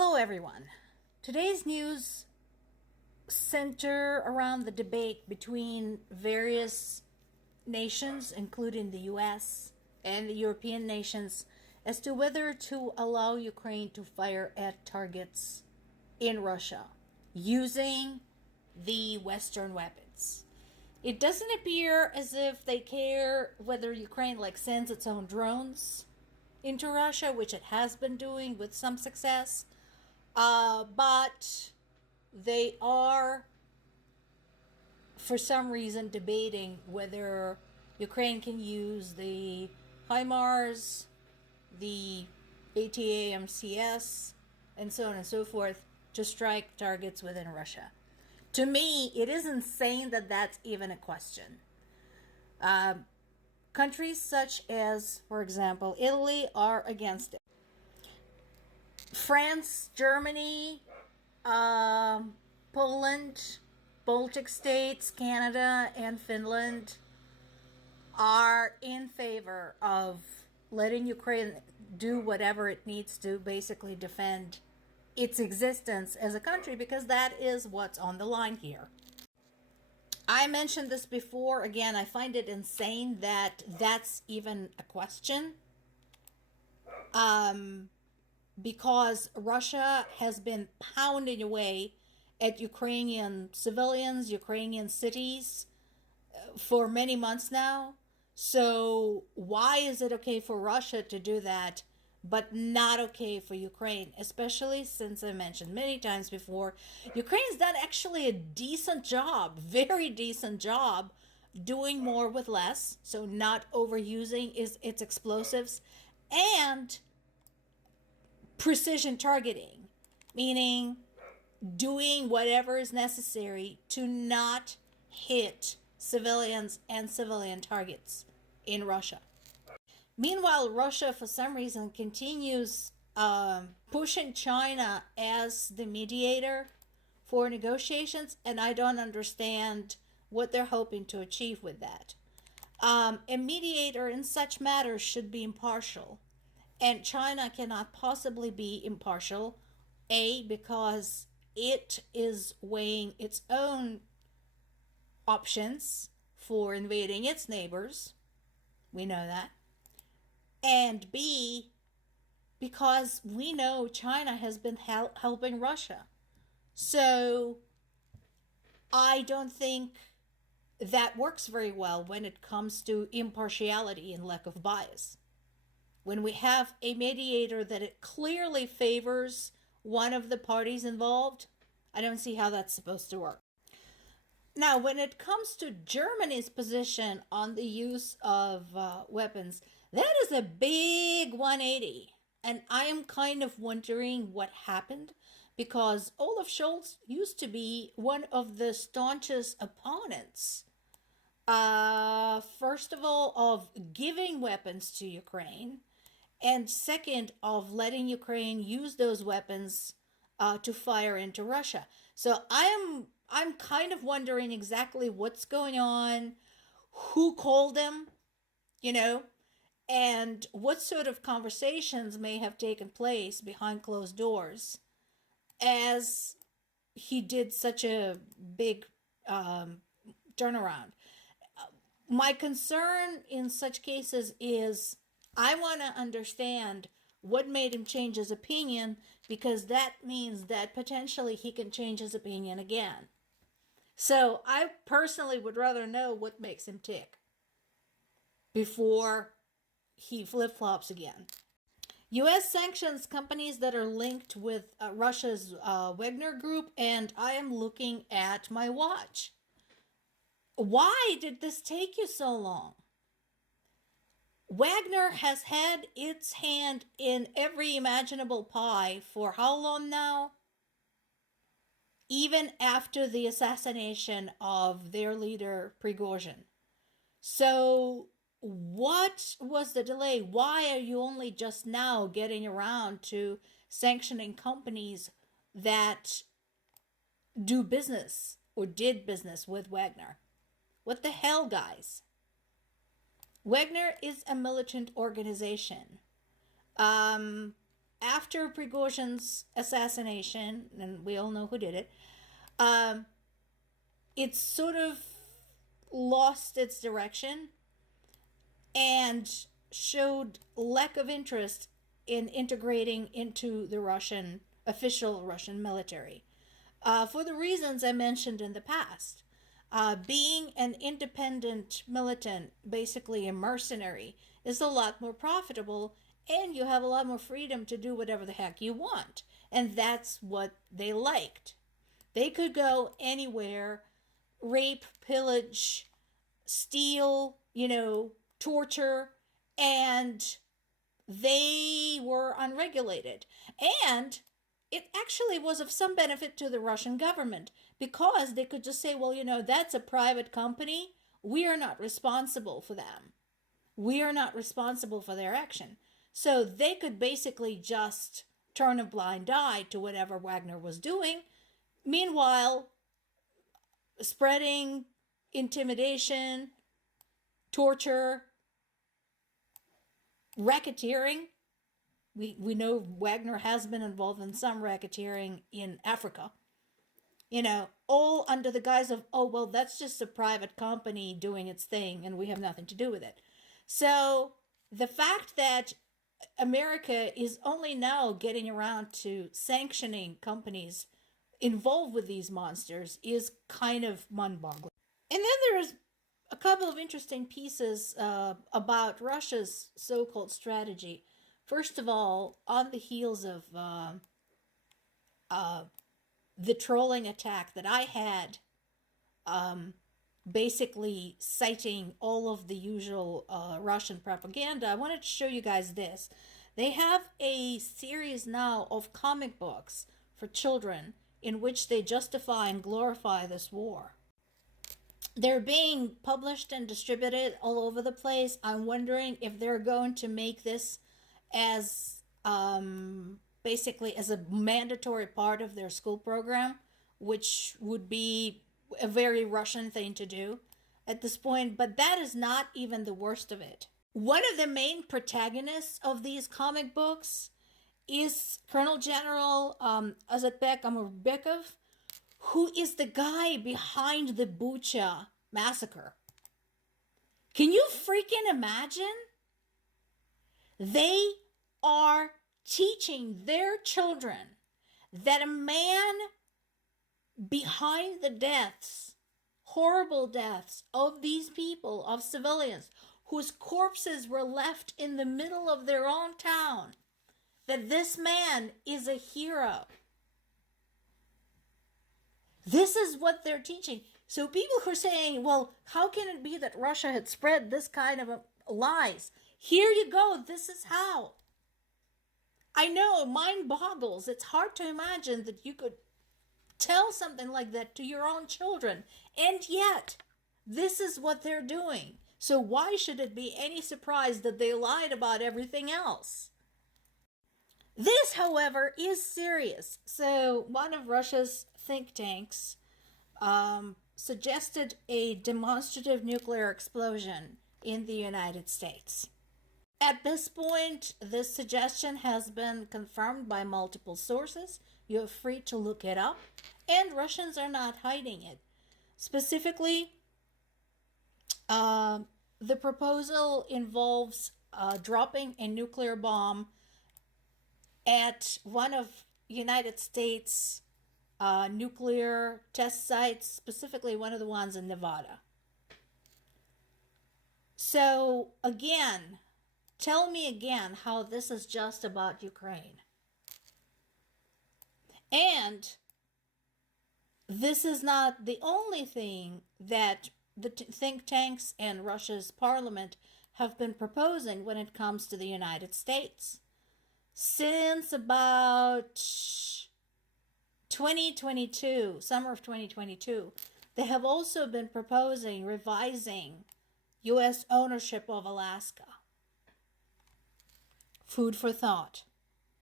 Hello, everyone. Today's news center around the debate between various nations, including the US and the European nations, as to whether to allow Ukraine to fire at targets in Russia using the Western weapons. It doesn't appear as if they care whether Ukraine sends its own drones into Russia, which it has been doing with some success. But they are, for some reason, debating whether Ukraine can use the HIMARS, the ATAMCS, and so on and so forth to strike targets within Russia. To me, it is insane that that's even a question. Countries such as, for example, Italy are against it. France, Germany, Poland, Baltic states, Canada, and Finland are in favor of letting Ukraine do whatever it needs to basically defend its existence as a country, because that is what's on the line here. I mentioned this before. Again, I find it insane that that's even a question. Because Russia has been pounding away at Ukrainian civilians, Ukrainian cities for many months now. So why is it okay for Russia to do that, but not okay for Ukraine? Especially since I mentioned many times before, Ukraine's done actually a decent job, very decent job, doing more with less. So not overusing its explosives and precision targeting, meaning doing whatever is necessary to not hit civilians and civilian targets in Russia. Meanwhile, Russia, for some reason, continues pushing China as the mediator for negotiations, and I don't understand what they're hoping to achieve with that. A mediator in such matters should be impartial, and China cannot possibly be impartial, because it is weighing its own options for invading its neighbors. We know that. And B, because we know China has been helping Russia. So I don't think that works very well when it comes to impartiality and lack of bias. When we have a mediator that it clearly favors one of the parties involved, I don't see how that's supposed to work. Now, when it comes to Germany's position on the use of weapons, that is a big 180. And I am kind of wondering what happened, because Olaf Scholz used to be one of the staunchest opponents, first of all, of giving weapons to Ukraine, and second, of letting Ukraine use those weapons to fire into Russia. So I'm kind of wondering exactly what's going on, who called him, and what sort of conversations may have taken place behind closed doors, as he did such a big turnaround. My concern in such cases is I want to understand what made him change his opinion, because that means that potentially he can change his opinion again. So I personally would rather know what makes him tick before he flip-flops again. U.S. sanctions companies that are linked with Russia's Wagner Group, and I am looking at my watch. Why did this take you so long? Wagner has had its hand in every imaginable pie for how long now? Even after the assassination of their leader, Prigozhin. So what was the delay? Why are you only just now getting around to sanctioning companies that do business or did business with Wagner? What the hell, guys? Wagner is a militant organization. after Prigozhin's assassination, and we all know who did it, um, it sort of lost its direction and showed lack of interest in integrating into the official Russian military. For the reasons I mentioned in the past. Being an independent militant, basically a mercenary, is a lot more profitable, and you have a lot more freedom to do whatever the heck you want. And that's what they liked. They could go anywhere, rape, pillage, steal, torture, and they were unregulated. And it actually was of some benefit to the Russian government because they could just say, well, that's a private company. We are not responsible for them. We are not responsible for their action. So they could basically just turn a blind eye to whatever Wagner was doing. Meanwhile, spreading intimidation, torture, racketeering. We know Wagner has been involved in some racketeering in Africa. All under the guise of, oh, well, that's just a private company doing its thing and we have nothing to do with it. So the fact that America is only now getting around to sanctioning companies involved with these monsters is kind of mind-boggling. And then there's a couple of interesting pieces about Russia's so-called strategy. First of all, on the heels of the trolling attack that I had, basically citing all of the usual Russian propaganda, I wanted to show you guys this. They have a series now of comic books for children in which they justify and glorify this war. They're being published and distributed all over the place. I'm wondering if they're going to make this as basically as a mandatory part of their school program, which would be a very Russian thing to do at this point. But that is not even the worst of it. One of the main protagonists of these comic books is Colonel General Azatbek Amurbekov, who is the guy behind the Bucha massacre. Can you freaking imagine? They are teaching their children that a man behind the deaths, horrible deaths of these people, of civilians, whose corpses were left in the middle of their own town, that this man is a hero. This is what they're teaching. So people who are saying, well, how can it be that Russia had spread this kind of lies? Here you go. This is how. I know, mind boggles. It's hard to imagine that you could tell something like that to your own children. And yet, this is what they're doing. So why should it be any surprise that they lied about everything else? This, however, is serious. So one of Russia's think tanks suggested a demonstrative nuclear explosion in the United States. At this point, this suggestion has been confirmed by multiple sources. You're free to look it up, and Russians are not hiding it. Specifically, the proposal involves dropping a nuclear bomb at one of United States nuclear test sites, specifically one of the ones in Nevada. So again, tell me again how this is just about Ukraine. And this is not the only thing that the think tanks and Russia's parliament have been proposing when it comes to the United States. Since about 2022, summer of 2022, they have also been proposing revising U.S. ownership of Alaska. Food for thought.